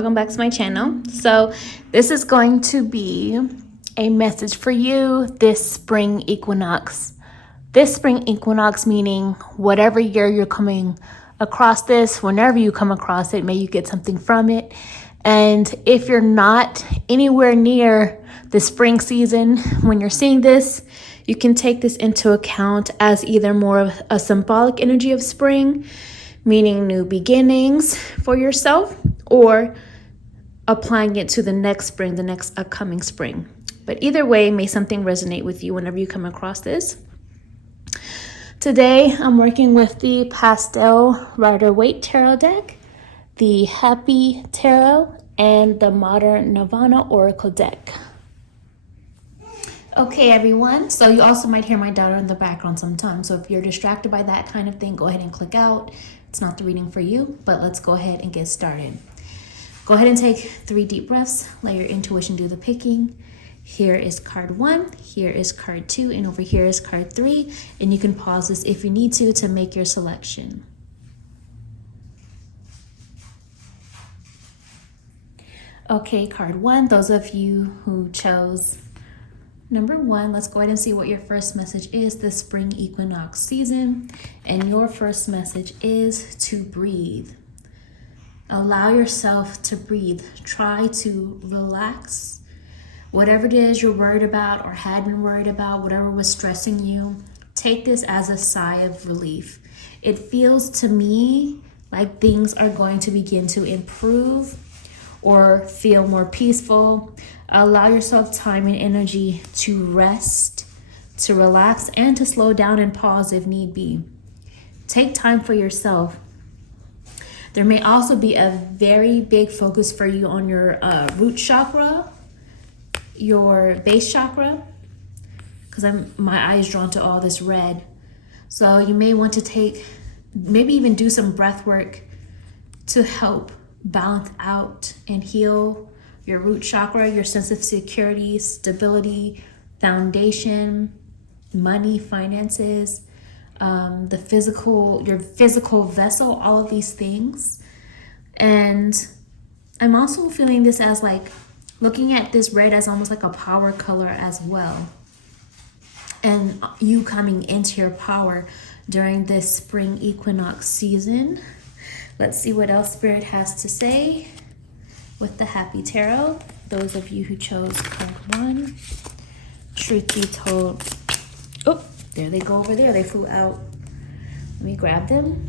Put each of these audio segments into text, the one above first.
welcome back to my channel. So this is going to be a message for you this spring equinox. This spring equinox meaning whatever year you're coming across this, whenever you come across it, may you get something from it. And if you're not anywhere near the spring season when you're seeing this, you can take this into account as either more of a symbolic energy of spring, meaning new beginnings for yourself, or applying it to the next spring, the next upcoming spring. But either way, may something resonate with you whenever you come across this. Today, I'm working with the Pastel Rider-Waite Tarot deck, the Happy Tarot, and the Modern Nirvana Oracle deck. Okay, everyone. So you also might hear my daughter in the background sometimes. So if you're distracted by that kind of thing, go ahead and click out. It's not the reading for you, but let's go ahead and get started. Go ahead and take 3 deep breaths. Let your intuition do the picking. Here is card 1, here is card 2, and over here is card 3. And you can pause this if you need to make your selection. Okay, card 1, those of you who chose number 1, let's go ahead and see what your first message is this spring equinox season. And your first message is to breathe. Allow yourself to breathe. Try to relax. Whatever it is you're worried about or had been worried about, whatever was stressing you, take this as a sigh of relief. It feels to me like things are going to begin to improve or feel more peaceful. Allow yourself time and energy to rest, to relax, and to slow down and pause if need be. Take time for yourself. There may also be a very big focus for you on your root chakra, your base chakra, because my eye is drawn to all this red. So you may want to maybe even do some breath work to help balance out and heal your root chakra, your sense of security, stability, foundation, money, finances, your physical vessel, all of these things. And I'm also feeling this as looking at this red as almost like a power color as well. And you coming into your power during this spring equinox season. Let's see what else Spirit has to say with the Happy Tarot. Those of you who chose card 1, truth be told. Oh, there they go over there. They flew out. Let me grab them.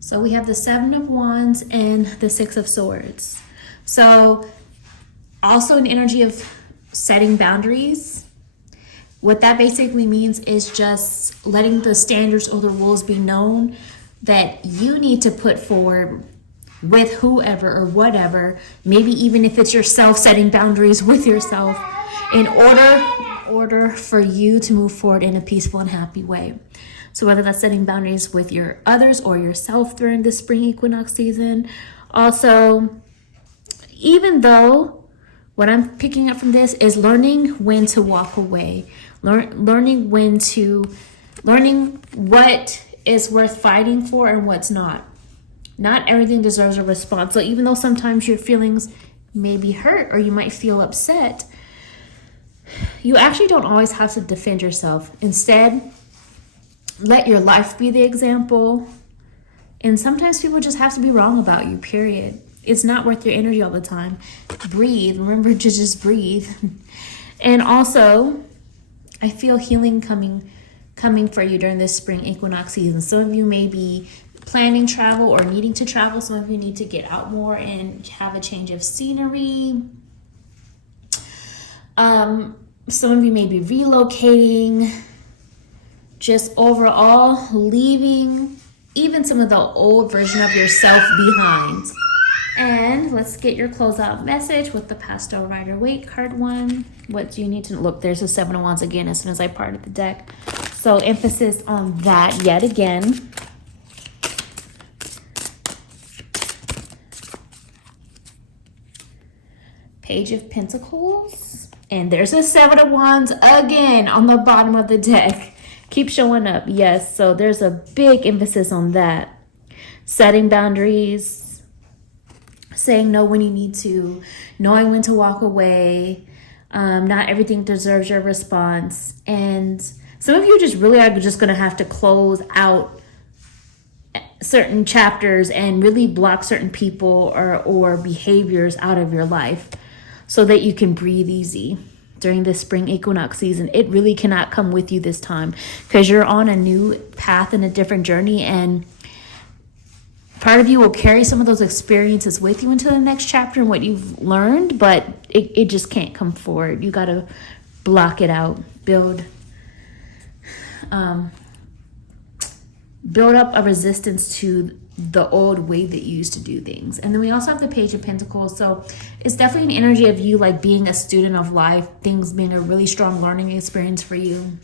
So we have the 7 of Wands and the 6 of Swords. So also an energy of setting boundaries. What that basically means is just letting the standards or the rules be known that you need to put forward with whoever or whatever, maybe even if it's yourself, setting boundaries with yourself in order for you to move forward in a peaceful and happy way. So whether that's setting boundaries with your others or yourself during the spring equinox season. Also, even though what I'm picking up from this is learning when to walk away, learning what is worth fighting for and what's not. Not everything deserves a response. So even though sometimes your feelings may be hurt or you might feel upset, you actually don't always have to defend yourself. Instead, let your life be the example. And sometimes people just have to be wrong about you, period. It's not worth your energy all the time. Breathe. Remember to just breathe. And also, I feel healing coming for you during this spring equinox season. Some of you may be planning travel or needing to travel. Some of you need to get out more and have a change of scenery. Some of you may be relocating, just overall leaving even some of the old version of yourself behind. And let's get your closeout message with the Pastel Rider-Waite card 1. What do you need to look? There's a 7 of Wands again as soon as I parted the deck. So emphasis on that yet again. Page of Pentacles. And there's a 7 of Wands again on the bottom of the deck. Keep showing up. Yes, so there's a big emphasis on that. Setting boundaries. saying no when you need to, knowing when to walk away. Not everything deserves your response. And some of you just really are just going to have to close out certain chapters and really block certain people or behaviors out of your life so that you can breathe easy during this spring equinox season. It really cannot come with you this time because you're on a new path and a different journey, and part of you will carry some of those experiences with you into the next chapter and what you've learned, but it just can't come forward. You got to block it out, build up a resistance to the old way that you used to do things. And then we also have the Page of Pentacles. So it's definitely an energy of you like being a student of life, things being a really strong learning experience for you.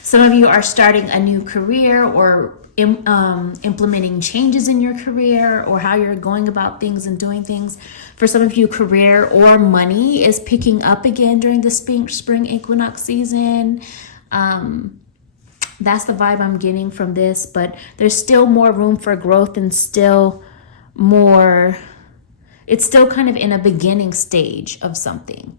Some of you are starting a new career or implementing changes in your career or how you're going about things and doing things. For some of you, career or money is picking up again during the spring equinox season. That's the vibe I'm getting from this, but there's still more room for growth and still more, it's still kind of in a beginning stage of something.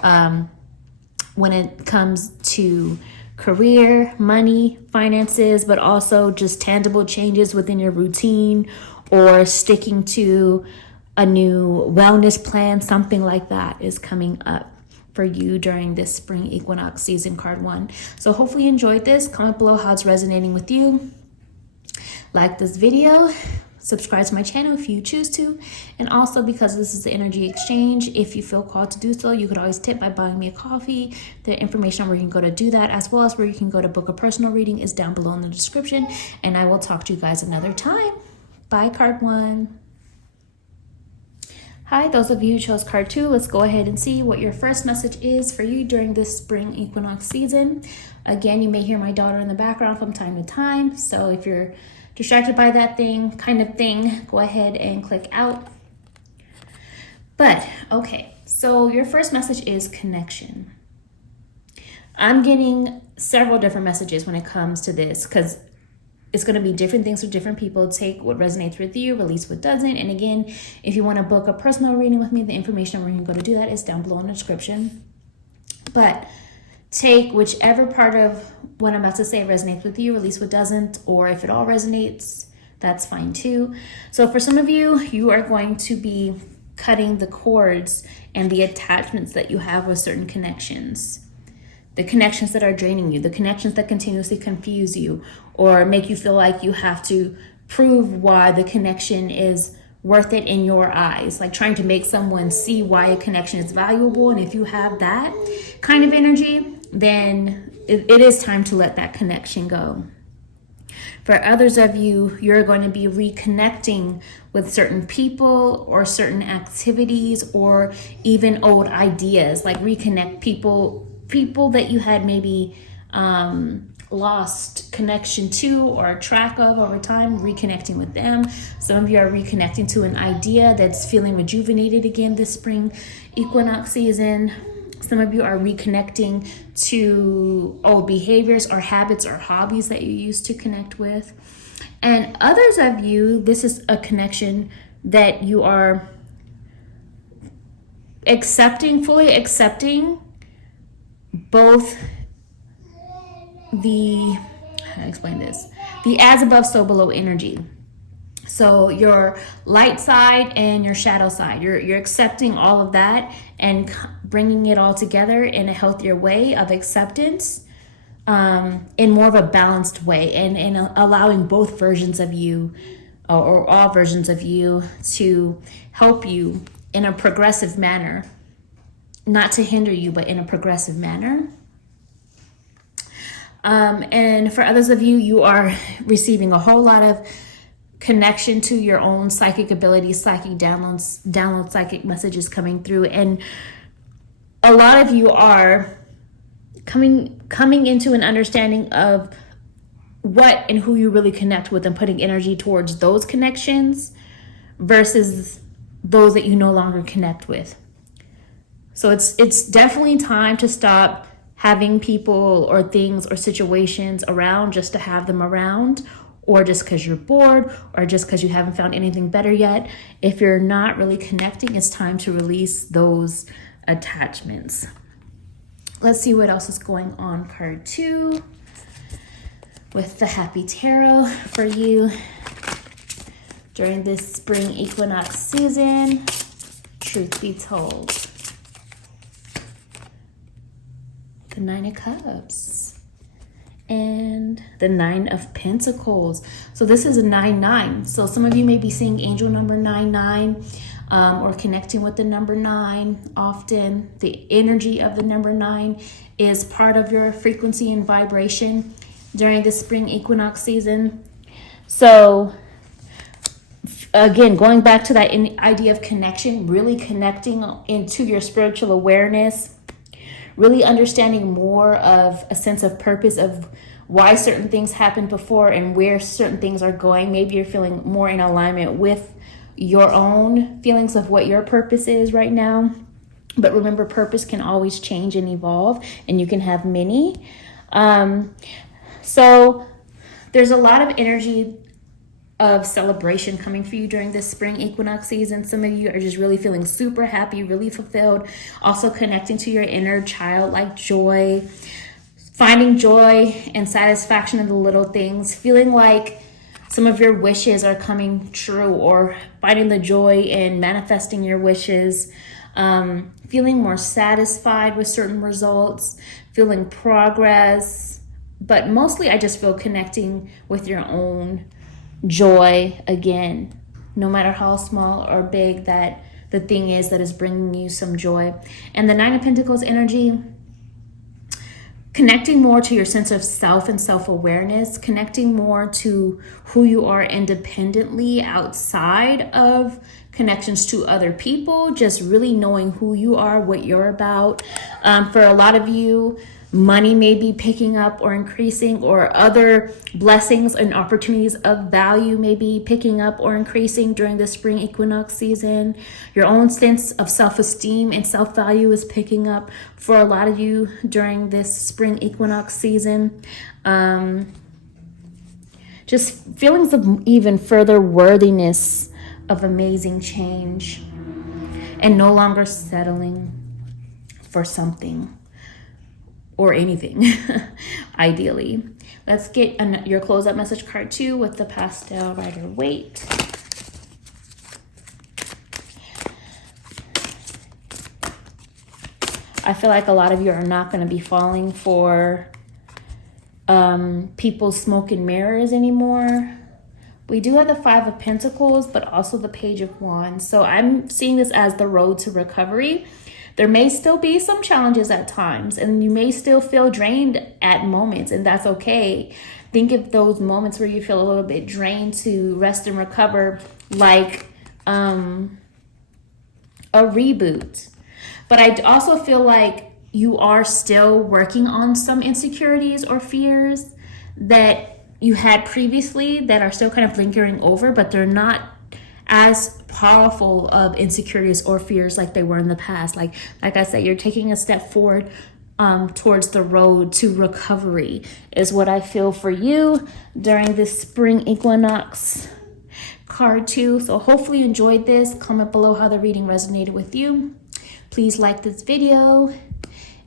When it comes to career, money, finances, but also just tangible changes within your routine or sticking to a new wellness plan, something like that is coming up for you during this spring equinox season, card 1. So hopefully you enjoyed this. Comment below how it's resonating with you. Like this video, subscribe to my channel if you choose to, and also because this is the energy exchange, if you feel called to do so, you could always tip by buying me a coffee. The information on where you can go to do that, as well as where you can go to book a personal reading, is down below in the description, and I will talk to you guys another time. Bye, card 1. Hi, those of you who chose card 2, let's go ahead and see what your first message is for you during this spring equinox season. Again, you may hear my daughter in the background from time to time, so if you're distracted by that kind of thing, go ahead and click out. But, okay, so your first message is connection. I'm getting several different messages when it comes to this because it's going to be different things for different people. Take what resonates with you, release what doesn't. And again, if you want to book a personal reading with me, the information where you can go to do that is down below in the description. But take whichever part of what I'm about to say resonates with you, release what doesn't, or if it all resonates, that's fine too. So for some of you, you are going to be cutting the cords and the attachments that you have with certain connections. The connections that are draining you, the connections that continuously confuse you or make you feel like you have to prove why the connection is worth it in your eyes, like trying to make someone see why a connection is valuable. And if you have that kind of energy, then it is time to let that connection go. For others of you, you're going to be reconnecting with certain people or certain activities or even old ideas, like reconnect people that you had maybe lost connection to or track of over time, reconnecting with them. Some of you are reconnecting to an idea that's feeling rejuvenated again this spring equinox season. Some of you are reconnecting to old behaviors or habits or hobbies that you used to connect with. And others of you, this is a connection that you are fully accepting both the as above, so below energy. So your light side and your shadow side, you're accepting all of that and bringing it all together in a healthier way of acceptance, in more of a balanced way, and allowing both versions of you or all versions of you to help you in a progressive manner, not to hinder you, but in a progressive manner. And for others of you, you are receiving a whole lot of connection to your own psychic abilities, psychic download psychic messages coming through. And a lot of you are coming into an understanding of what and who you really connect with and putting energy towards those connections versus those that you no longer connect with. So it's definitely time to stop having people or things or situations around just to have them around, or just because you're bored, or just because you haven't found anything better yet. If you're not really connecting, it's time to release those attachments. Let's see what else is going on. Card 2 with the Happy Tarot for you during this spring equinox season. Truth be told. The 9 of Cups and the 9 of Pentacles. So this is a 9-9. So some of you may be seeing angel number 99 or connecting with the number 9 often. The energy of the number 9 is part of your frequency and vibration during the spring equinox season. So again, going back to that idea of connection, really connecting into your spiritual awareness, really understanding more of a sense of purpose of why certain things happened before and where certain things are going. Maybe you're feeling more in alignment with your own feelings of what your purpose is right now. But remember, purpose can always change and evolve, and you can have many. So there's a lot of energy of celebration coming for you during this spring equinox season. Some of you are just really feeling super happy, really fulfilled, also connecting to your inner childlike joy, finding joy and satisfaction in the little things, feeling like some of your wishes are coming true, or finding the joy in manifesting your wishes, feeling more satisfied with certain results, feeling progress. But mostly I just feel connecting with your own joy again, no matter how small or big that the thing is that is bringing you some joy. And the 9 of Pentacles energy, connecting more to your sense of self and self-awareness, connecting more to who you are independently outside of connections to other people, just really knowing who you are, what you're about. For a lot of you, money may be picking up or increasing, or other blessings and opportunities of value may be picking up or increasing during the spring equinox season. Your own sense of self-esteem and self-value is picking up for a lot of you during this spring equinox season. Just feelings of even further worthiness of amazing change, and no longer settling for something or anything, ideally. Let's get your close-up message card 2 with the Pastel Rider-Waite. I feel like a lot of you are not going to be falling for people's smoke and mirrors anymore. We do have the 5 of Pentacles, but also the Page of Wands. So I'm seeing this as the road to recovery. There may still be some challenges at times, and you may still feel drained at moments, and that's okay. Think of those moments where you feel a little bit drained to rest and recover, like a reboot. But I also feel like you are still working on some insecurities or fears that you had previously that are still kind of lingering over, but they're not as powerful of insecurities or fears like they were in the past. Like I said, you're taking a step forward towards the road to recovery is what I feel for you during this spring equinox. Card 2. So hopefully you enjoyed this. Comment below how the reading resonated with you. Please like this video.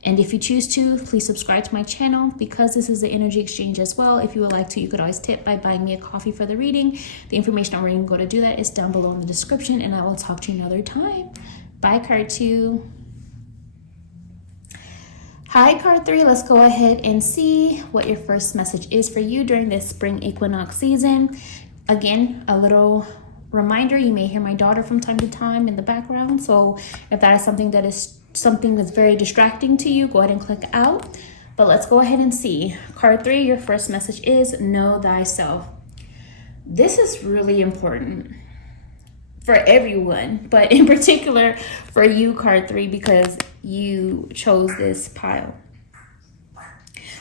And if you choose to, please subscribe to my channel, because this is the energy exchange as well. If you would like to, you could always tip by buying me a coffee for the reading. The information on where you can go to do that is down below in the description, and I will talk to you another time. Bye, card 2. Hi, card 3. Let's go ahead and see what your first message is for you during this spring equinox season. Again, a little reminder, you may hear my daughter from time to time in the background. So if that is something that's very distracting to you, go ahead and click out. But let's go ahead and see. Card 3, your first message is know thyself. This is really important for everyone, but in particular for you, card 3, because you chose this pile.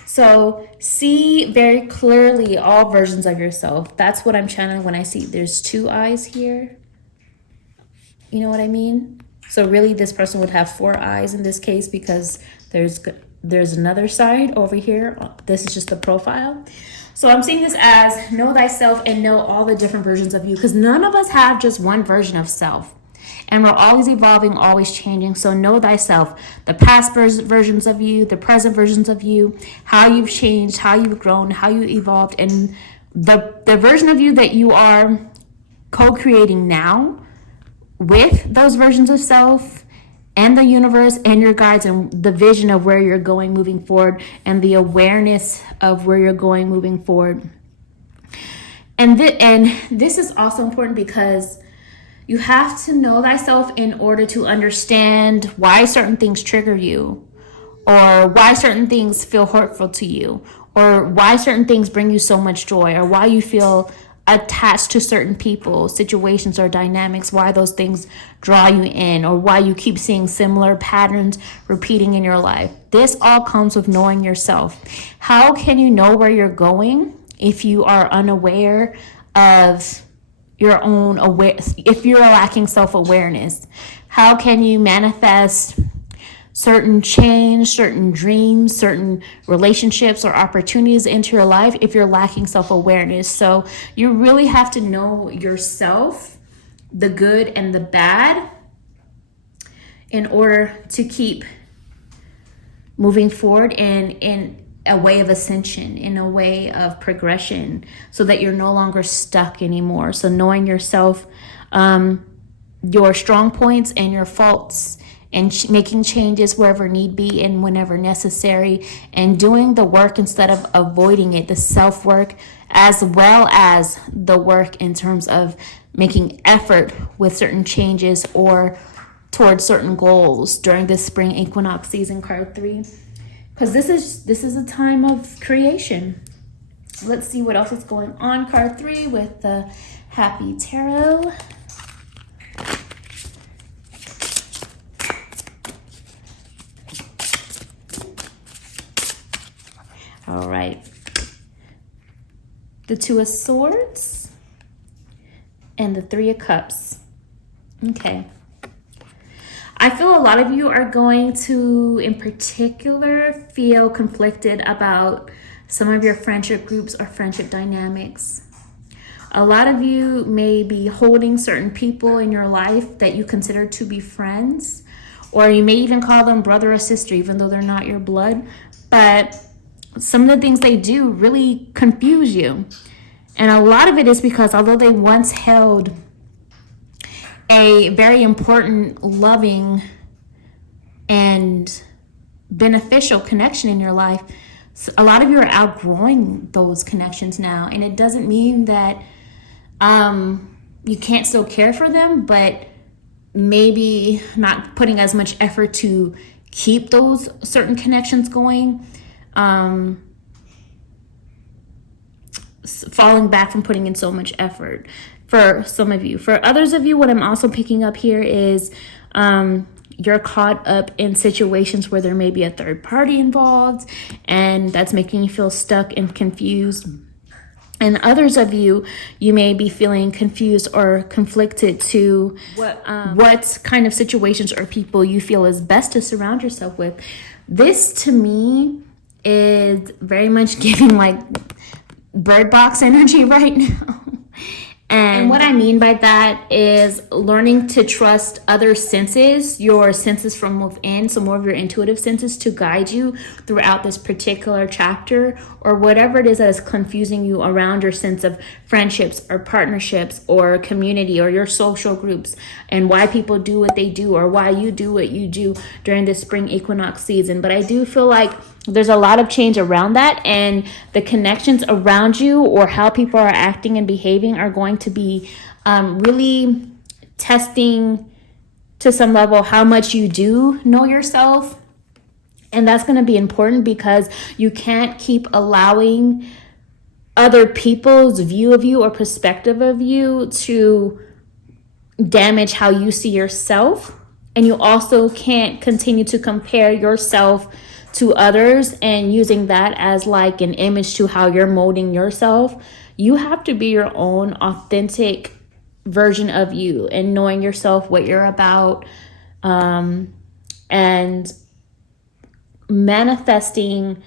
So see very clearly all versions of yourself. That's what I'm channeling when I see there's 2 eyes here. You know what I mean? So really this person would have 4 eyes in this case, because there's another side over here. This is just the profile. So I'm seeing this as know thyself and know all the different versions of you, because none of us have just one version of self. And we're always evolving, always changing. So know thyself, the past versions of you, the present versions of you, how you've changed, how you've grown, how you evolved, and the version of you that you are co-creating now with those versions of self and the universe and your guides and the vision of where you're going moving forward and the awareness of where you're going moving forward. And this is also important because you have to know thyself in order to understand why certain things trigger you, or why certain things feel hurtful to you, or why certain things bring you so much joy, or why you feel attached to certain people, situations, or dynamics, why those things draw you in, or why you keep seeing similar patterns repeating in your life. This all comes with knowing yourself. How can you know where you're going if you are unaware of your own if you're lacking self-awareness? How can you manifest certain change, certain dreams, certain relationships or opportunities into your life if you're lacking self-awareness? So you really have to know yourself, the good and the bad, in order to keep moving forward in a way of ascension, in a way of progression, so that you're no longer stuck anymore. So knowing yourself, your strong points and your faults, and making changes wherever need be and whenever necessary, and doing the work instead of avoiding it, the self-work, as well as the work in terms of making effort with certain changes or towards certain goals during this spring equinox season, card 3. Because this is a time of creation. Let's see what else is going on, card 3, with the Happy Tarot. All right. The Two of Swords and the Three of Cups. Okay. I feel a lot of you are going to, in particular, feel conflicted about some of your friendship groups or friendship dynamics. A lot of you may be holding certain people in your life that you consider to be friends, or you may even call them brother or sister, even though they're not your blood. But some of the things they do really confuse you. And a lot of it is because although they once held a very important, loving, and beneficial connection in your life, a lot of you are outgrowing those connections now. And it doesn't mean that you can't still care for them, but maybe not putting as much effort to keep those certain connections going. Falling back from putting in so much effort for some of you. For others of you, what I'm also picking up here is you're caught up in situations where there may be a third party involved, and that's making you feel stuck and confused. And others of you, you may be feeling confused or conflicted to what kind of situations or people you feel is best to surround yourself with. This, to me, is very much giving like bird box energy right now. And what I mean by that is learning to trust other senses, your senses from within, so more of your intuitive senses, to guide you throughout this particular chapter, or whatever it is that is confusing you around your sense of friendships or partnerships or community or your social groups, and why people do what they do or why you do what you do during this spring equinox season. But I do feel like there's a lot of change around that, and the connections around you or how people are acting and behaving are going to be really testing to some level how much you do know yourself. And that's going to be important because you can't keep allowing other people's view of you or perspective of you to damage how you see yourself. And you also can't continue to compare yourself to others and using that as like an image to how you're molding yourself. You have to be your own authentic version of you, and knowing yourself, what you're about, and manifesting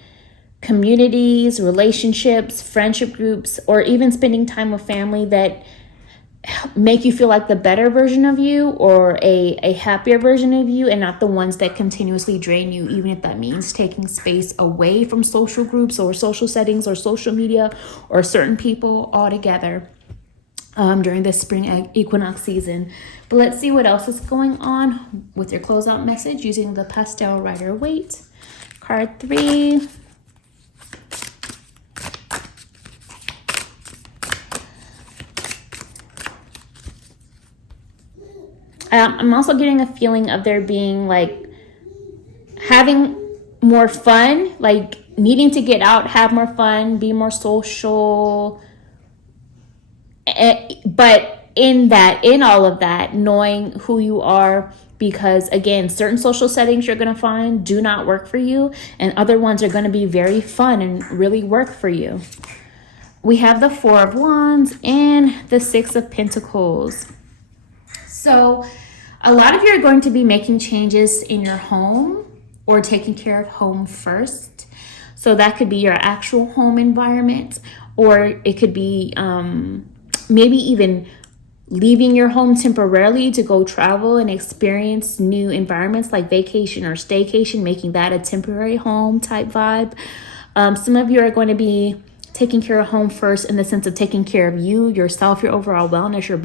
communities, relationships, friendship groups, or even spending time with family that make you feel like the better version of you or a happier version of you, and not the ones that continuously drain you, even if that means taking space away from social groups or social settings or social media or certain people altogether during this spring equinox season. But let's see what else is going on with your closeout message using the Pastel Rider-Waite. Card 3. I'm also getting a feeling of there being like having more fun, like needing to get out, have more fun, be more social. But in all of that, knowing who you are, because again, certain social settings you're going to find do not work for you, and other ones are going to be very fun and really work for you. We have the 4 of Wands and the 6 of Pentacles. So a lot of you are going to be making changes in your home or taking care of home first. So that could be your actual home environment, or it could be maybe even leaving your home temporarily to go travel and experience new environments like vacation or staycation, making that a temporary home type vibe. Some of you are going to be taking care of home first in the sense of taking care of you, yourself, your overall wellness, your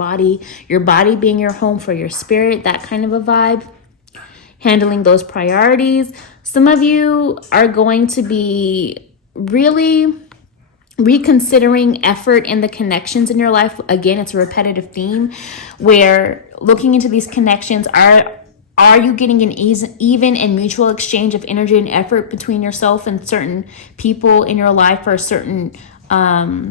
body being your home for your spirit, that kind of a vibe. Handling those priorities. Some of you are going to be really reconsidering effort in the connections in your life. Again, it's a repetitive theme where looking into these connections, are you getting an even and mutual exchange of energy and effort between yourself and certain people in your life or certain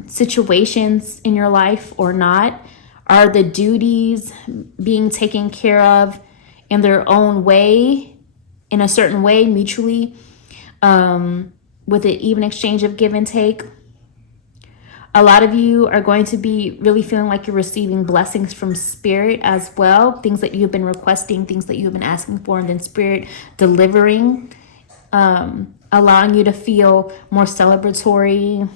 situations in your life or not? Are the duties being taken care of in their own way, in a certain way, mutually, with an even exchange of give and take? A lot of you are going to be really feeling like you're receiving blessings from Spirit as well. Things that you've been requesting, things that you've been asking for, and then Spirit delivering, allowing you to feel more celebratory.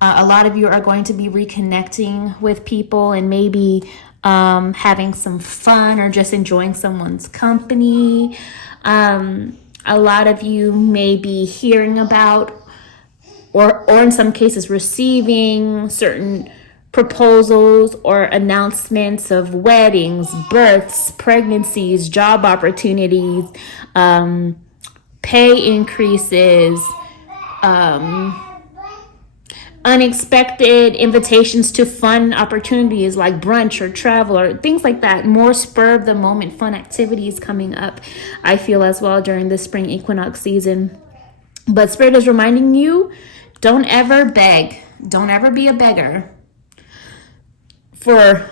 A lot of you are going to be reconnecting with people and maybe having some fun or just enjoying someone's company. A lot of you may be hearing about or in some cases receiving certain proposals or announcements of weddings, births, pregnancies, job opportunities, pay increases, unexpected invitations to fun opportunities like brunch or travel or things like that. More spur of the moment fun activities coming up, I feel, as well during the spring equinox season. But Spirit is reminding you, don't ever beg. Don't ever be a beggar for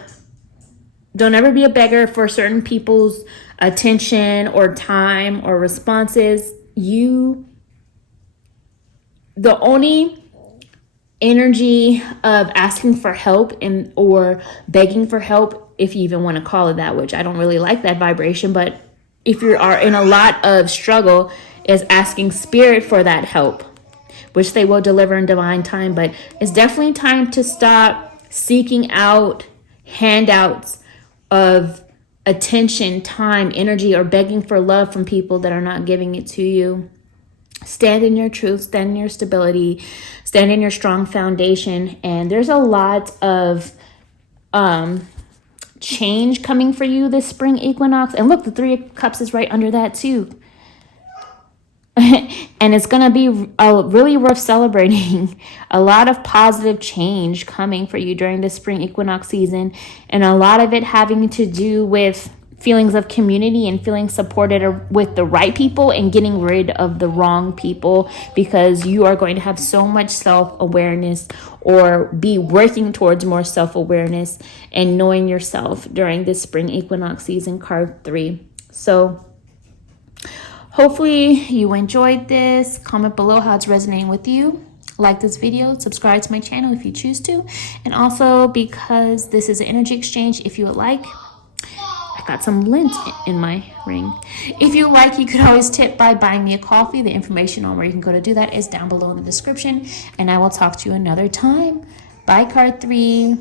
certain people's attention or time or responses. The only energy of asking for help or begging for help, if you even want to call it that, which I don't really like that vibration, but if you are in a lot of struggle, is asking Spirit for that help, which they will deliver in divine time. But it's definitely time to stop seeking out handouts of attention, time, energy, or begging for love from people that are not giving it to you. Stand in your truth, stand in your stability, stand in your strong foundation. And there's a lot of change coming for you this spring equinox. And look, the 3 of Cups is right under that too. And it's going to be really worth celebrating. A lot of positive change coming for you during the spring equinox season. And a lot of it having to do with feelings of community and feeling supported with the right people and getting rid of the wrong people, because you are going to have so much self-awareness or be working towards more self-awareness and knowing yourself during this spring equinox season, card 3. So hopefully you enjoyed this. Comment below how it's resonating with you. Like this video, subscribe to my channel if you choose to. And also, because this is an energy exchange, if you would like, I got some lint in my ring. If you like, you could always tip by buying me a coffee. The information on where you can go to do that is down below in the description. And I will talk to you another time. Bye, card 3.